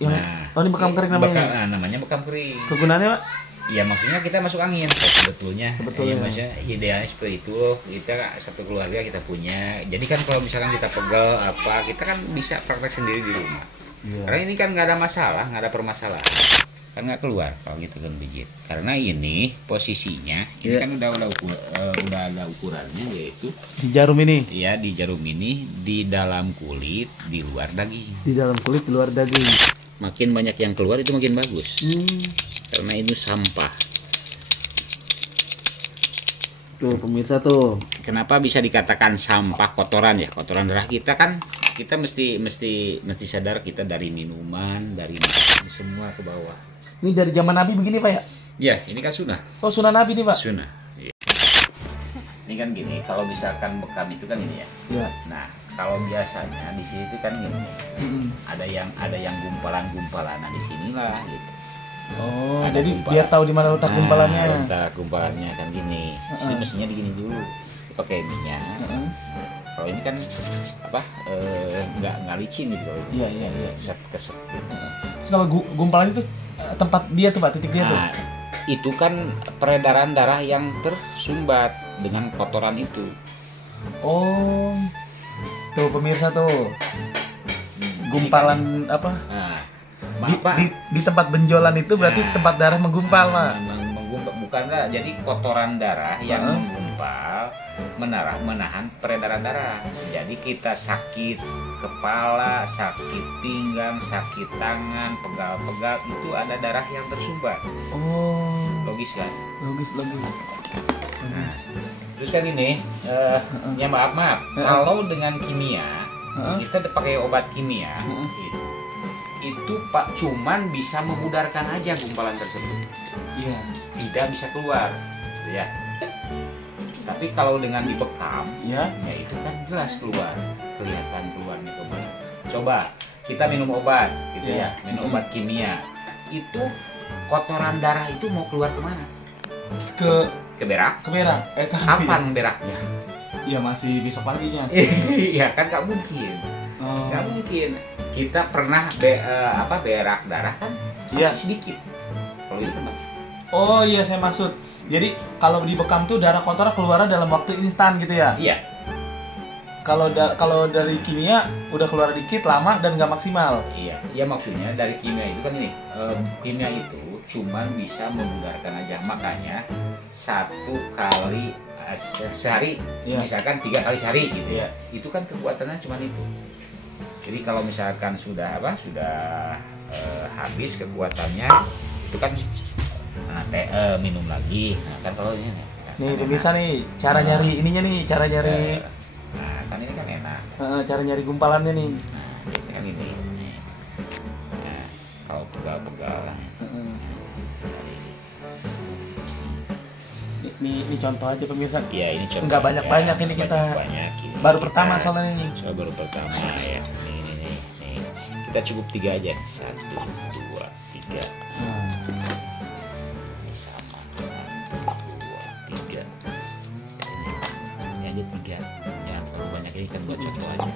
Yang, oh ini bekam kering namanya? Namanya bekam kering. Kegunaannya Pak? Ya maksudnya kita masuk angin sebetulnya. Sebetulnya. Ya, maksudnya idealnya seperti itu. Kita satu keluarga kita punya. Jadi kan kalau misalkan kita pegel apa, kita kan bisa praktek sendiri di rumah. Iya. Karena ini kan nggak ada masalah, nggak ada permasalahan. Kan nggak keluar kalau gitu kan pijit. Karena ini posisinya, ini kan udah ada ukurannya, yaitu di jarum ini. ya di jarum ini, di dalam kulit, di luar daging. Di dalam kulit, di luar daging. Makin banyak yang keluar itu makin bagus. Karena itu sampah. Tuh pemirsa tuh. Kenapa bisa dikatakan sampah kotoran ya? Kotoran darah kita kan, kita mesti sadar kita dari minuman, dari makan semua ke bawah. Ini dari zaman Nabi begini Pak ya? Ya, ini kan sunnah. Oh sunnah Nabi nih Pak? Sunnah. Iya. Ini kan gini, kalau misalkan bekam itu kan ini ya. Iya. Nah, kalau biasanya di sini itu kan gini. Ada yang gumpalan-gumpalan. Nah, di sinilah gitu. Oh, Ada jadi gumpalan. biar tahu di mana letak gumpalannya. Letak gumpalannya kan gini. Ini mestinya digini dulu. Pakai minyak. Kalau ini kan apa? Nggak licin gitu kalau ini. Iya. Keset gitu. Terus kalau gumpalan itu tempat dia tuh Pak, titik dia tuh. Nah, itu kan peredaran darah yang tersumbat dengan kotoran itu. Oh. Tuh pemirsa tuh. Gumpalan apa? Nah, Di tempat benjolan itu berarti Nah, tempat darah menggumpal Pak. Menggumpal bukan darah, jadi kotoran darah yang menggumpal menahan peredaran darah. Jadi kita sakit kepala, sakit pinggang, sakit tangan, pegal-pegal itu ada darah yang tersumbat. Oh. Logis kan? Logis. Nah, terus kan ini, ya maaf, kalau dengan kimia, kita pakai obat kimia, itu Pak cuman bisa memudarkan aja gumpalan tersebut. Iya. Tidak bisa keluar, ya. Tapi kalau dengan dibekam, Ya. ya itu kan jelas keluar, kelihatan keluarnya kemana. Coba kita minum obat, gitu ya, minum obat kimia, itu kotoran darah itu mau keluar kemana? Ke berak? Ke berak. Kapan beraknya? Ya masih besok paginya. Iya kan nggak mungkin, nggak mungkin. Kita pernah berak darah kan masih sedikit. Kalau itu kan banyak. Oh iya saya maksud. Jadi kalau dibekam tuh darah kotor keluarnya dalam waktu instan gitu ya? Iya. Kalau dari kimia udah keluar dikit lama dan nggak maksimal. Iya. Ya maksudnya dari kimia itu kan ini, kimia itu cuman bisa memudarkan aja. Makanya 1 kali sehari, misalkan 3 kali sehari gitu ya. Itu kan kekuatannya cuman itu. Jadi kalau misalkan sudah habis kekuatannya, itu kan minum lagi. Nah, kan kalau ini Nih pemirsa nih cara nyari ininya nih, cara nyari. Nah, kan ini kan enak. Cara nyari gumpalannya nih. Nah, biasanya kan ini. Nah, kalau pegal-pegal. Ini contoh aja pemirsa. Ya ini contoh. Nggak banyak-banyak ini kita. Banyak ini. Baru pertama soalnya ini. Baru pertama ya. Nih. Kita cukup 3 aja. 1, 2, 3. Ini sama. 1, 2, 3. Ini aja 3. Ya kalau banyak ini kan buat contoh aja.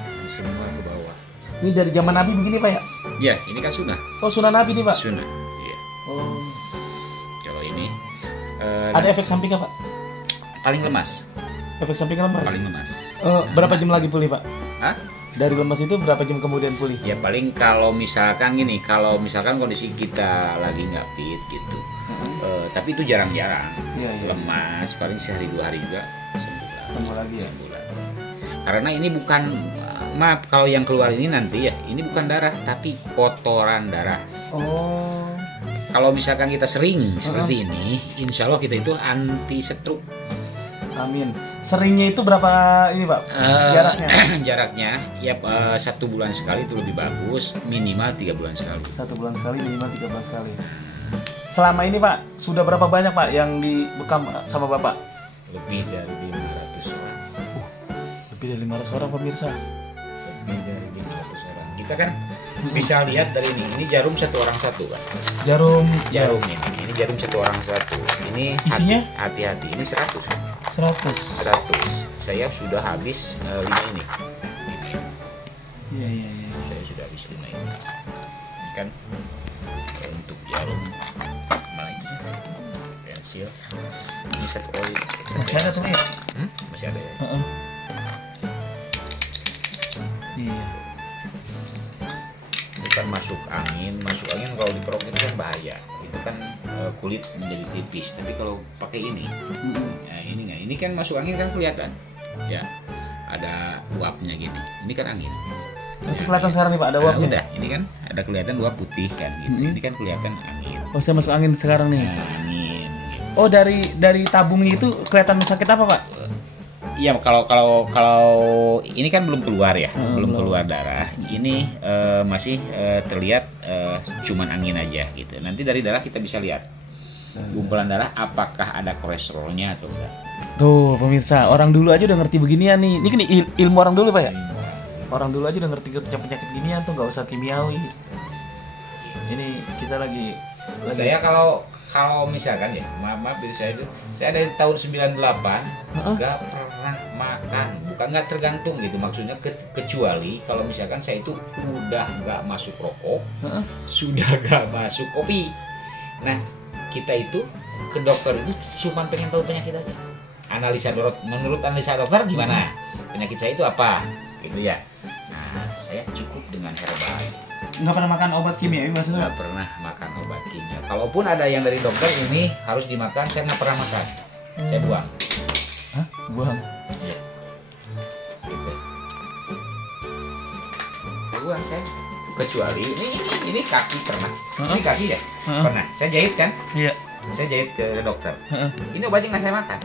Ini semua ke bawah. Ini dari zaman Nabi begini Pak ya? Ya ini kan sunnah. Oh sunnah Nabi nih Pak? Sunnah. Iya. Oh. Kalau ini ada efek sampingnya Pak? paling lemas. Efek samping lemas? Paling lemas. Berapa jam lagi pulih Pak? Hah? Dari lemas itu berapa jam kemudian pulih? Ya paling kalau misalkan gini, kalau misalkan kondisi kita lagi nggak fit gitu, tapi itu jarang-jarang. Iya. Lemas paling sehari 2 hari juga sembuh lagi ya. Sembuh lagi. Karena ini bukan, maaf kalau yang keluar ini nanti ya, ini bukan darah tapi kotoran darah. Oh. Kalau misalkan kita sering seperti ini, insya Allah kita itu anti stroke. Amin. Seringnya itu berapa ini Pak? Jaraknya? Jaraknya ya 1 bulan sekali itu lebih bagus, minimal 3 bulan sekali. 1 bulan sekali, minimal 3 bulan sekali. Selama ini Pak, sudah berapa banyak Pak yang dibekam sama Bapak? Lebih dari 500 orang. Lebih dari 500 orang pemirsa. Lebih dari 500 orang. Kita kan bisa lihat dari ini jarum 1 orang 1 kan. Jarum Ini jarum 1 orang 1. Ini isinya? Hati-hati, ini 100. 100. Saya sudah habis 5 ini. Iya, iya, iya. Saya sudah habis 5 ini. Ini kan untuk jarum mana itu ya? Pensil. Ini satu kali. Masih ada tuh ya? Masih ada ya. Iya. Itu kan masuk angin kalau diperok itu kan bahaya. Itu kan kulit menjadi tipis. Tapi kalau pakai ini, ya ini nggak. Ini kan masuk angin kan kelihatan. Ya, ada uapnya gini. Ini kan angin. Itu kelihatan sekarang nih Pak, ada uapnya. Udah, ini kan ada kelihatan uap putih kan gitu. Ini kan kelihatan angin. Oh, saya masuk angin sekarang nih. Angin. Gitu. Oh, dari tabungnya itu kelihatan sakit apa Pak? Iya, kalau ini kan belum keluar ya, belum keluar darah. Ini masih terlihat cuman angin aja gitu. Nanti dari darah kita bisa lihat gumpalan darah apakah ada kolesterolnya atau enggak. Tuh pemirsa, orang dulu aja udah ngerti beginian nih. Ini kan ilmu orang dulu Pak ya? Orang dulu aja udah ngerti penyakit ginian tuh, nggak usah kimiawi. Ini kita lagi saya kalau misalkan ya, maaf itu saya dari tahun 98 nggak pernah makan, bukan nggak tergantung gitu, maksudnya kecuali kalau misalkan saya itu udah nggak masuk rokok, sudah nggak masuk kopi. Nah kita itu ke dokter itu cuma pengen tahu penyakit aja. Menurut analisa dokter gimana penyakit saya itu apa gitu ya. Nah saya cukup dengan herbal. Nggak pernah makan obat kimia maksudnya? Nggak pernah makan obat kimia. Kalaupun ada yang dari dokter ini harus dimakan, saya nggak pernah makan. Saya buang. Hah? Buang? Iya. Gitu. Saya buang saya. Kecuali ini kaki pernah. Ini kaki ya? Pernah. Saya jahit kan? Iya. Saya jahit ke dokter. Ini obatnya nggak saya makan.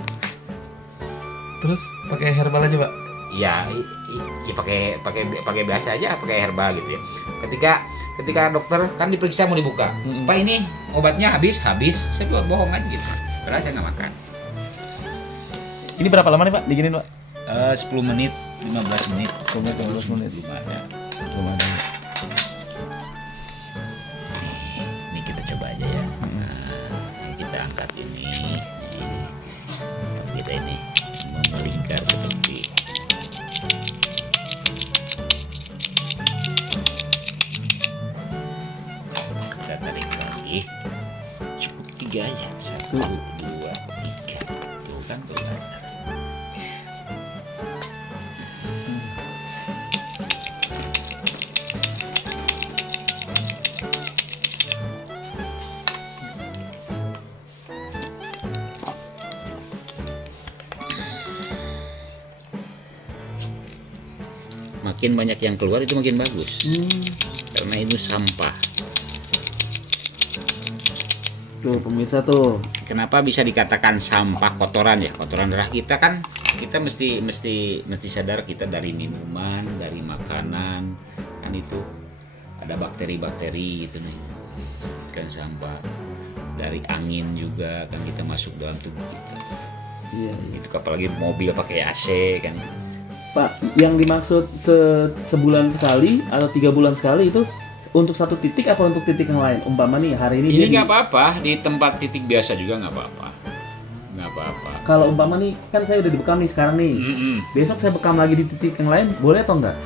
Terus pakai herbal aja Pak? Ya pakai biasa aja, pakai herbal gitu ya. Ketika dokter kan diperiksa mau dibuka, Pak ini obatnya habis, saya buat bohong aja gitu. Karena saya nggak makan. Ini berapa lama nih Pak? Diginin Pak? 10 menit, 15 menit. 10 menit, 15 menit. Belum ada. Ini kita coba aja ya. Nah, kita angkat ini. Kita ini melingkar seperti kita tarik lagi, cukup 3 aja, 1, 2, 3, tuh kan keluar. Makin banyak yang keluar itu makin bagus, karena itu sampah. Tuh pemirsa tuh. Kenapa bisa dikatakan sampah, kotoran ya? Kotoran darah kita kan, kita mesti sadar kita dari minuman, dari makanan, kan itu ada bakteri-bakteri gitu nih, kan sampah. Dari angin juga kan kita masuk dalam tubuh kita. Iya. Itu apalagi mobil pakai AC kan. Pak, yang dimaksud sebulan sekali atau 3 bulan sekali itu untuk satu titik apa untuk titik yang lain? Umpama nih hari ini nggak apa-apa, di tempat titik biasa juga nggak apa-apa. Nggak apa-apa. Kalau umpama nih kan saya udah dibekam nih sekarang nih. Besok saya bekam lagi di titik yang lain, boleh atau enggak?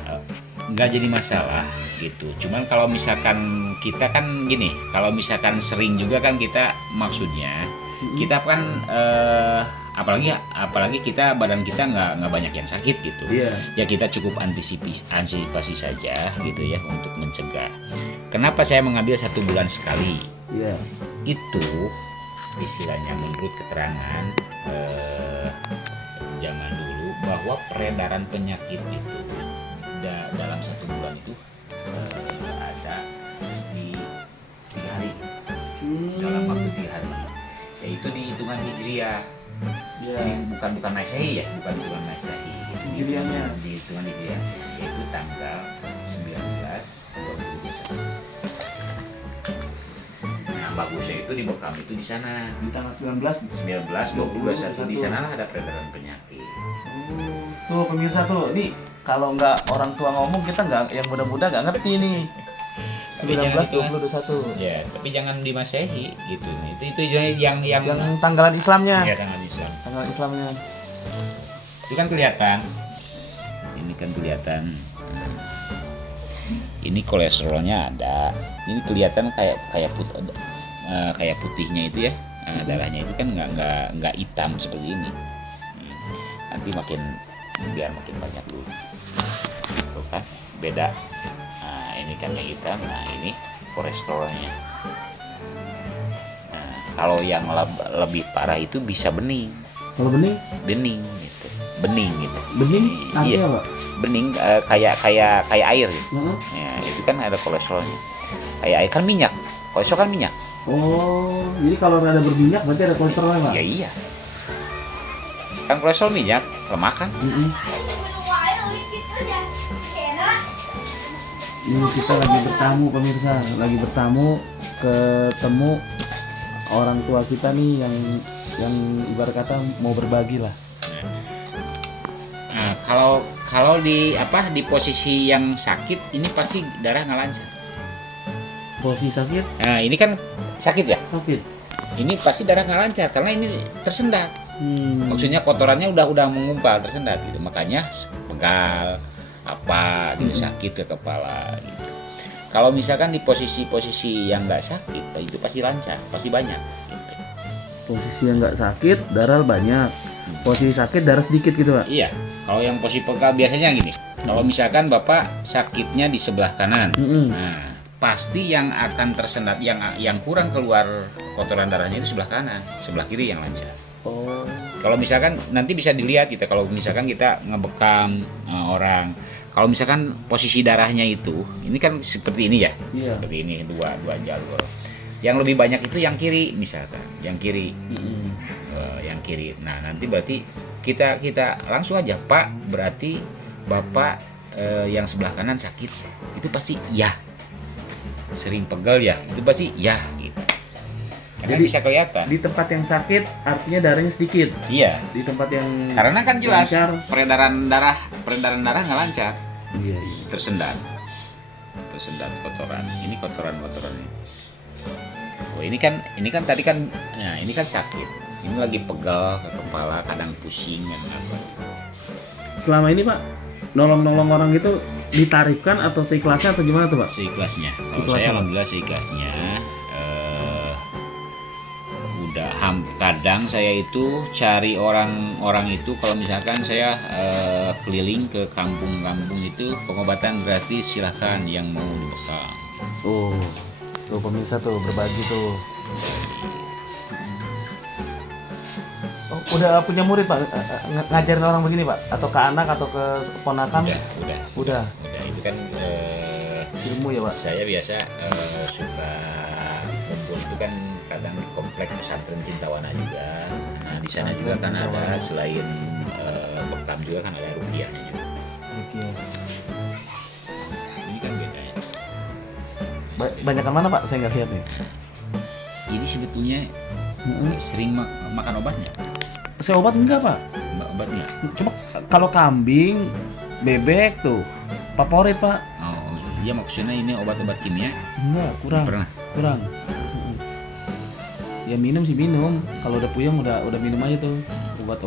Nggak jadi masalah gitu. Cuman kalau misalkan kita kan gini, kalau misalkan sering juga kan kita maksudnya kita kan apalagi kita badan kita nggak banyak yang sakit gitu. Ya kita cukup antisipasi saja gitu ya untuk mencegah. Kenapa saya mengambil 1 bulan sekali? Itu istilahnya menurut keterangan zaman dulu bahwa peredaran penyakit itu dalam 1 bulan itu ada di 3 hari, dalam waktu 3 hari, yaitu di hitungan hijriah. Jadi bukan Masehi ya, bukan Masehi. Hijriahnya di hitungan hijriah, yaitu tanggal 19, 20, 21. Nah bagusnya itu di bekam itu di sana di tanggal 19, 20, 21 di sana lah ada peredaran penyakit. Tuh pemirsa tuh, nih kalau nggak orang tua ngomong kita nggak, yang muda-muda nggak ngerti nih. 19, 20, 21. Ya, tapi jangan di Masehi gitu. Itu yang tanggalan Islamnya. Iya, tanggalan Islam. Tanggalan Islamnya. Ini kan kelihatan. Ini kan kelihatan. ini kolesterolnya ada. Ini kelihatan kayak putihnya itu ya, darahnya itu kan nggak hitam seperti ini. Nanti biar makin banyak dulu, tuh kan beda. Nah ini kan yang hitam, nah ini kolesterolnya. Nah kalau yang lebih parah itu bisa bening. Kalau bening? Bening gitu, bening gitu. Bening? Iya. Apa? Bening kayak air gitu. Ya, itu kan ada kolesterolnya. Kayak air kan minyak. Kolesterol kan minyak. Oh, jadi kalau ada berminyak berarti ada kolesterolnya, Pak? Ya iya. Kan kolesterol minyak, lemak kan? Ini kita lagi bertamu pemirsa, lagi ketemu orang tua kita nih yang ibarat kata mau berbagi lah. Nah, kalau di posisi yang sakit ini pasti darah nggak lancar. Posisi sakit? Nah ini kan sakit ya? Sakit. Ini pasti darah nggak lancar karena ini tersendat. Maksudnya kotorannya udah mengumpal, tersendat gitu. Makanya pegal gitu, sakit ke kepala gitu. Kalau misalkan di posisi yang nggak sakit itu pasti lancar, pasti banyak gitu. Posisi yang nggak sakit darah banyak, posisi sakit darah sedikit gitu, Pak? Iya. Kalau yang posisi pegal biasanya gini. Kalau misalkan Bapak sakitnya di sebelah kanan, nah pasti yang akan tersendat, yang kurang keluar kotoran darahnya itu sebelah kanan, sebelah kiri yang lancar. Oh. Kalau misalkan nanti bisa dilihat kita, kalau misalkan kita ngebekam orang, kalau misalkan posisi darahnya itu, ini kan seperti ini ya, seperti ini dua jalur. Yang lebih banyak itu yang kiri misalkan, yang kiri, yang kiri. Nah nanti berarti kita langsung aja, Pak, berarti Bapak yang sebelah kanan sakit, itu pasti ya. Sering pegel ya, itu pasti ya gitu. Karena jadi bisa kelihatan. Di tempat yang sakit artinya darahnya sedikit. Iya. Di tempat yang karena kan jelas lancar, peredaran darah nggak lancar. Iya. Tersendat kotoran. Ini kotorannya. Oh ini kan tadi kan, nah ini kan sakit. Ini lagi pegal ke kepala, kadang pusing dan apa. Selama ini Pak, nolong orang itu ditarifkan atau seikhlasnya atau gimana tuh Pak? Seikhlasnya. Kalau saya alhamdulillah seikhlasnya. Kadang saya itu cari orang itu, kalau misalkan saya keliling ke kampung-kampung itu, pengobatan gratis silahkan yang mau dibekam. Oh, tuh pemirsa tuh berbagi tuh. Oh, udah punya murid Pak ngajarin orang begini Pak, atau ke anak atau ke keponakan? Udah. Itu kan ilmu ya Pak. Saya biasa suka kumpul itu kan kadang di komplek pesantren Cintawana juga. Nah di sana juga kan ada selain bekam juga kan ada rukiahnya juga. Ini kan bedanya. Banyakan mana Pak? Saya nggak lihat nih. Ini sebetulnya sering makan obatnya. Saya obat enggak Pak? Obatnya. Cuma kalau kambing, bebek tuh favorit Pak. Oh iya, maksudnya ini obat-obat kimia? Enggak, kurang. Ya minum sih minum. Kalau udah puyeng udah minum aja tuh obat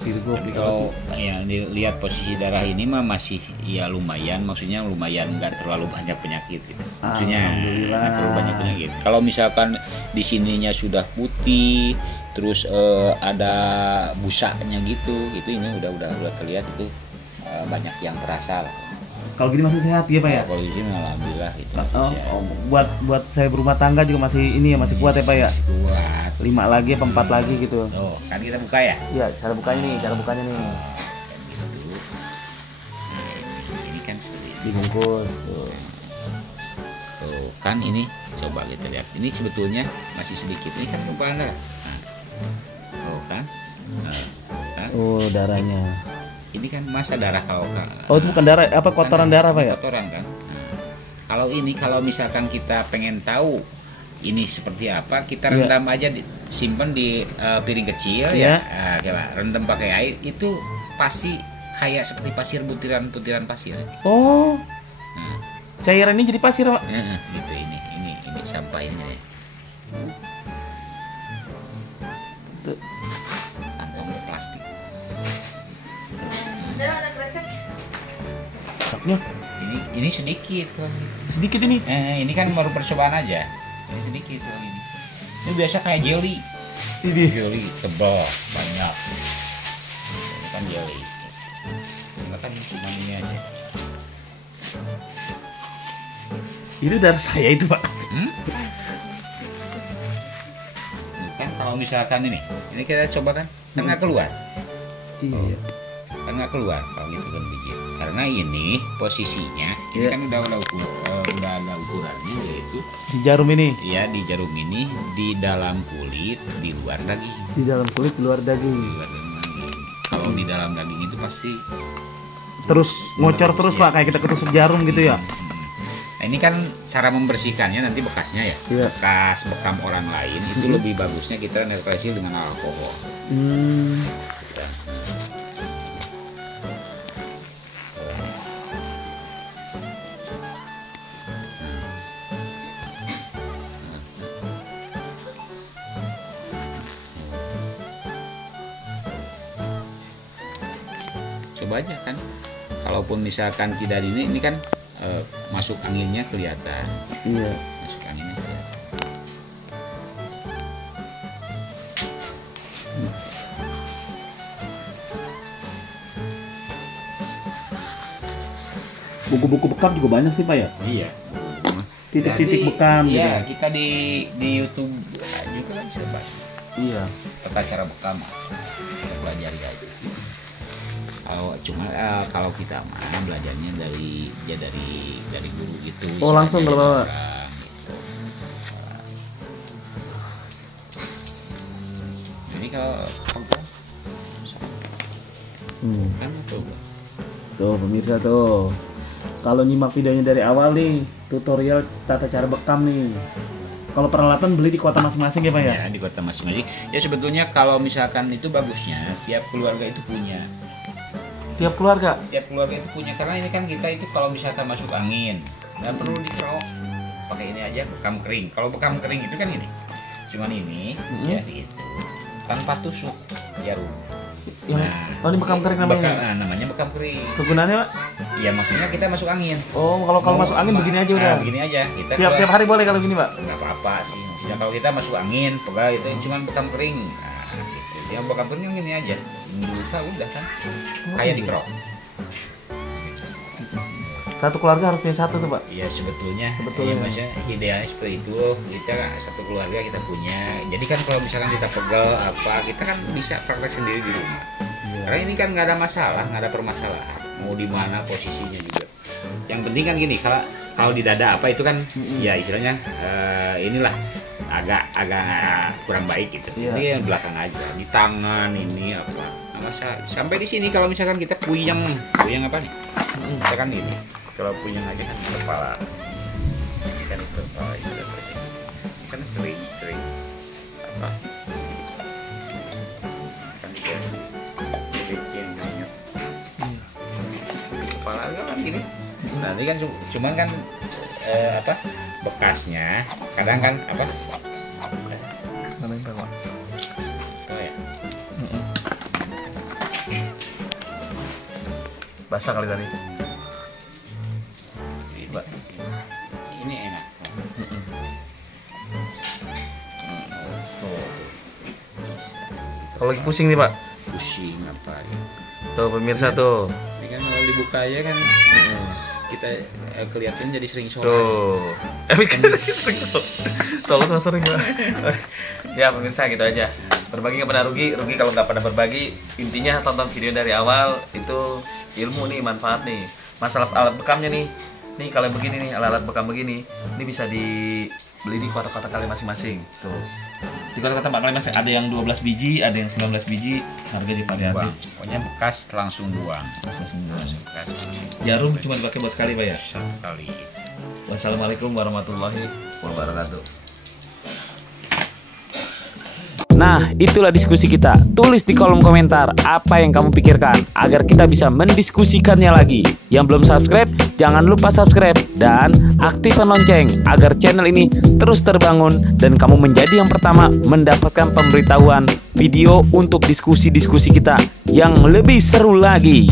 Virgo. Tapi kalau ya lihat posisi darah ini mah masih ya lumayan, maksudnya lumayan, nggak terlalu banyak penyakit gitu. Maksudnya nggak terlalu banyak penyakit. Kalau misalkan di sininya sudah putih, terus ada busanya gitu, itu ini udah terlihat itu banyak yang terasa lah. Kalau gini masih sehat ya Pak ya? Kalau di sini alhamdulillah itu masih sehat. Buat saya berumah tangga juga masih ini ya, masih kuat ya Pak ya? Masih kuat. 5 lagi apa 4 lagi gitu. Oh, kan kita buka ya? Iya, cara bukanya nih. Gitu. Ini kan seperti ini. Dibungkus tuh. Tuh, kan ini coba kita lihat. Ini sebetulnya masih sedikit. Ini kan kempalan darah. Oh, kan? Oh, darahnya. Ini kan masa darah kalau itu bukan darah, apa kotoran darah Pak ya? Kotoran kan. Kalau misalkan kita pengen tahu ini seperti apa, kita rendam aja, simpan di piring kecil ya. Coba rendam pakai air, itu pasti kayak seperti pasir, butiran pasir. Oh. Cairan ini jadi pasir Pak? Gitu ini sampah ini ya. Kantong plastik. Taknya. Ini Ini sedikit tuh. Sedikit ini. Ini kan baru percobaan aja. Ini sedikit tuh ini. Ini biasa kayak jelly. Ini Jelly tebal banyak. Ini kan jelly. Ini kan cuma ini aja. itu darah saya itu, Pak. Kan kalau misalkan ini kita coba kan nggak keluar. Iya. Kan nggak keluar kalau gitu kan begitu. Karena ini posisinya ini kan udah ada ukurannya, yaitu Di jarum ini. ya di jarum ini di dalam kulit, di luar daging. Di dalam kulit, di luar daging. Di luar daging. Kalau di dalam daging itu pasti Terus ngocor terus, Pak, kayak kita ketusuk jarum gitu ya. Nah, ini kan cara membersihkannya nanti bekasnya ya. Iya. Bekas bekam orang lain itu lebih bagusnya kita netralisir dengan alkohol. Coba aja kan, kalaupun misalkan tidak ini kan masuk anginnya kelihatan. Iya. Masuk anginnya kelihatan. Buku-buku bekam juga banyak sih, Pak ya. Iya. Titik-titik bekam gitu. Iya, kita di YouTube juga kan bisa baca. Iya. Tata cara bekam, kita pelajari aja. Kalau kita mah belajarnya dari guru gitu. Oh, langsung kalau bawa. Gitu. Jadi kalau kan tuh. Tuh pemirsa tuh. Kalau nyimak videonya dari awal nih, tutorial tata cara bekam nih. Kalau peralatan beli di kota masing-masing ya, Pak ya? Ya, di kota masing-masing. Ya sebetulnya kalau misalkan itu bagusnya tiap keluarga itu punya. Tiap keluarga? Tiap keluarga itu punya, karena ini kan kita itu kalau misalkan masuk angin nggak perlu dikerok, pakai ini aja bekam kering. Kalau bekam kering itu kan ini, cuman ini ya gitu, tanpa tusuk jarum. Ini bekam kering namanya? Namanya bekam kering. Kegunaannya, Pak? Ya maksudnya kita masuk angin. Oh, kalau masuk angin begini aja udah? Begini aja. Kita tiap hari boleh kalau gini, Pak? Nggak apa-apa sih. Maksudnya kalau kita masuk angin, pegal itu cuman bekam kering. Nah, gitu. Yang bekam kering kan gini aja. Ini buka udah kan. Kayak dikerok. Satu keluarga harus punya satu tuh, Pak? Iya sebetulnya. Ya, maksudnya idealnya seperti itu. Kita satu keluarga kita punya. Jadi kan kalau misalkan kita pegal apa, kita kan bisa praktek sendiri di rumah. Karena ini kan nggak ada masalah, nggak ada permasalahan. Mau di mana posisinya juga. Yang penting kan gini, kalau di dada apa itu kan, ya istilahnya inilah agak kurang baik gitu. Ini yang belakang aja, di tangan ini apa, nggak masalah. Sampai di sini kalau misalkan kita puyeng apa nih? Misalkan ini, kalau puyeng aja kan di kepala, ini kan di kepala itu aja. Kan sering apa? Kepala kan gini, nanti kan cuman kan apa bekasnya kadang kan apa Nempel, Pak. oh ya Basah kali tadi. ini enak. Kalau lagi pusing nih, Pak? Pusing apa gitu. Tuh pemirsa tuh. Ini kan kalau dibuka aja kan kita kelihatan jadi sering sholat. Tuh. Sering tuh. Sholat mah sering, Pak. Ya pemirsa gitu aja. Berbagi kepada Rugi kalau nggak pada berbagi, intinya tonton video dari awal itu ilmu nih, manfaat nih. Masalah alat bekamnya nih kalau begini nih, alat bekam begini, ini bisa dibeli di kota-kota kalian masing-masing. Tuh. Di kota-kota kalian masing ada yang 12 biji, ada yang 19 biji, harganya variatif. Pokoknya bekas langsung buang. Bekas. Jarum cuma dipakai buat sekali, Pak ya? Sekali. Wassalamualaikum warahmatullahi wabarakatuh. Nah, itulah diskusi kita. Tulis di kolom komentar apa yang kamu pikirkan agar kita bisa mendiskusikannya lagi. Yang belum subscribe, jangan lupa subscribe dan aktifkan lonceng agar channel ini terus terbangun dan kamu menjadi yang pertama mendapatkan pemberitahuan video untuk diskusi-diskusi kita yang lebih seru lagi.